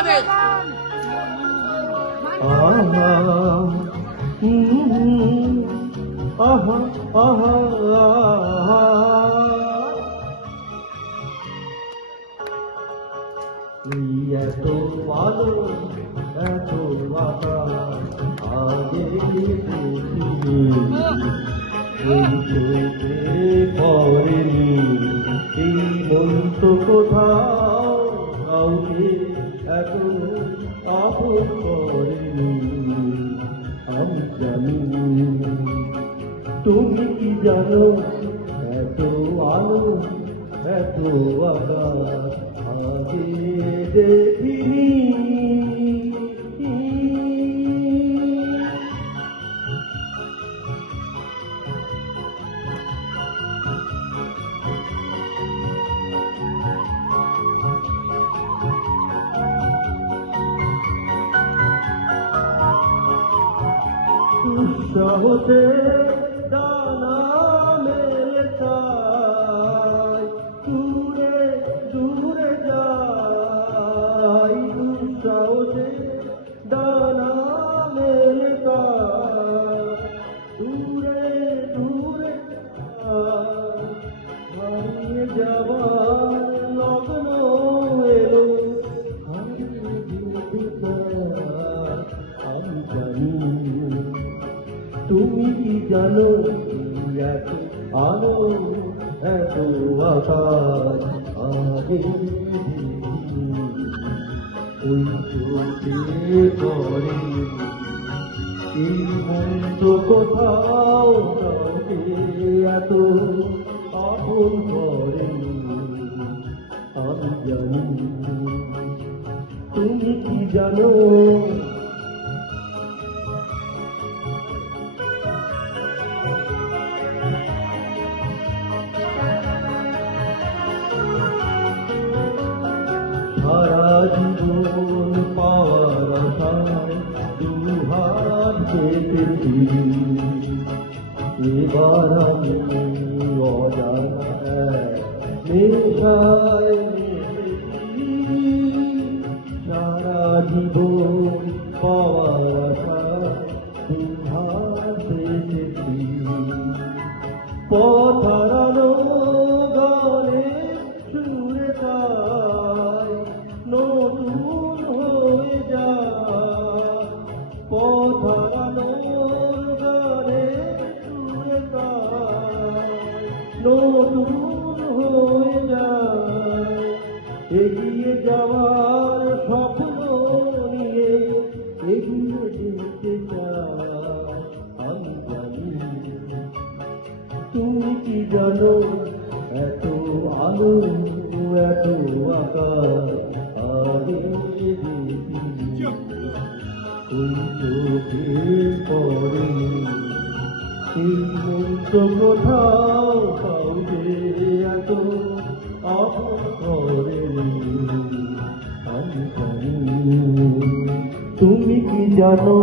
হবে। এত আলো এত আকাশ আগে পড়েনি এই মন তো কোথাও কাউকে এখনো আপন করেনি। আমি জানি তুমি কি জানো এত আলো এত আকাশ আগে দেখিনি। উৎসাহতে দানা মেলে তাই দূরে দূরে যাই। উৎসাহতে দানা মেলে তাই দূরে দূরে হারিয়ে যাবার লগ্ন এলো। আমি জানি তুমি কি জানো এত আলো এত আকাশ আগে ওই চোখে পড়ে এই মন তো কোথাও কাউকে এত আপন করে। আমি জানি তুমি কি জানো সারা জীবন পাওয়ার আশায় দুহাত পেতেছি। এবার আমি অজানা নেশায় মেতেছি। সারা জীবন পাওয়ার আশায় দুহাত পেতেছি। পথ হারানো গানে সুরে তাই নতুন হয়ে যায়। পথ হারানো গানে সুরে তাই নতুন হয়ে যায়। এগিয়ে যাওয়ার স্বপ্ন নিয়ে এগিয়ে যেতে চাই। আমি জানি তুমি কি জানো এত আলো এত আকাশ আগে দেখিনি। ওই চোখে পড়েনি এই মন তো কোথাও কাউকে এত আপন করেনি। আমি জানি তুমি কি জানো